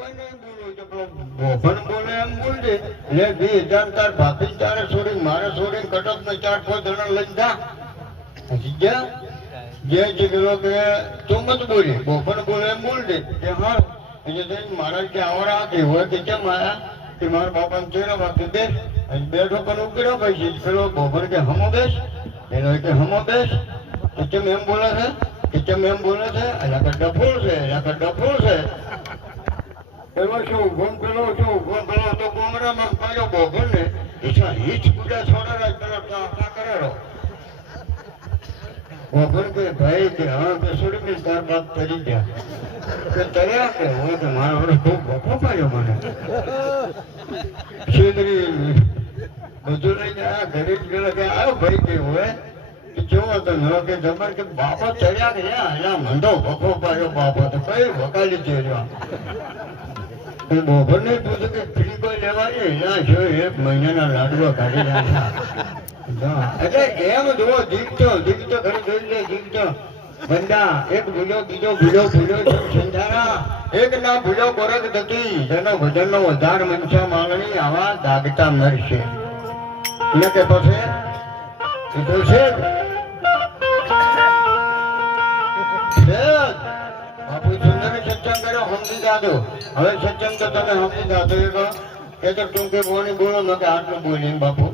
કોઈ નહીં બોલું તો બોફન બોલે એમ બોલજે લે 2000 તાર ભાભી તારે છોડી મારે છોડી કટક ને 4-5 જણા લઈ જા ગયા જે જગ્યાલો કે તું મત બોલી બોફન બોલે એમ બોલજે કે હા એટલે મારા કે આવડા કે હોય કે કેમ આયા કે મારા બાપાને ચહેરા વાગી બેસ બેઠો પણ ઉકેડો ભાઈ પેલો બોફન કે હમો બેસ એનો કે હમો બેસ કે કેમ એમ બોલે છે કે કેમ એમ બોલે છે એના કે ડફોળ છે એના કે ડફોળ છે પેલો શું ગોમ પેલો શું ગોમ પેલો તો ગોમરામાં પાડ્યો બોફન ને ઈચ્છા હીચ પૂજા છોડેલા પેલો કા કરેલો બોફન કે ભાઈ કે હા કે છોડી તાર બાપ કરી ગયા કે તર્યા કે હોય કે મારો ખૂબ બફો પાડ્યો મને છેતરી બધું લઈને આ ઘરે જ ગયેલા કે આવ્યો ભાઈ કે હોય કે કેવો હતો ન કે જબર કે બાપા ચડ્યા કે અહીંયા મંડો બફો પાડ્યો બાપો તો કઈ વકાલી ચડ્યો બોફર ને પૂછ્યું કે ફ્રી કોઈ લેવાય અહીંયા જો 1 મહિનાના લાડવા કાઢી નાખ્યા એટલે એમ જુઓ જીતતો ઘરે જોઈ લે જીતતો બંદા એક ભૂલો બીજો ભૂલો સંધારા એક ના ભૂલો કોરક થતી જેનો વજનનો વધાર મનસા માગણી આવા દાગતા મરશે એટલે કે પછી કીધું છે બાપુ સુંદર સત્સંગ કર્યો સમજી જાજો હવે સત્સંગ તો તમે સમજી જાજો એ તો ટૂંકે બોની બોલો કે આટલું બોલી બાપુ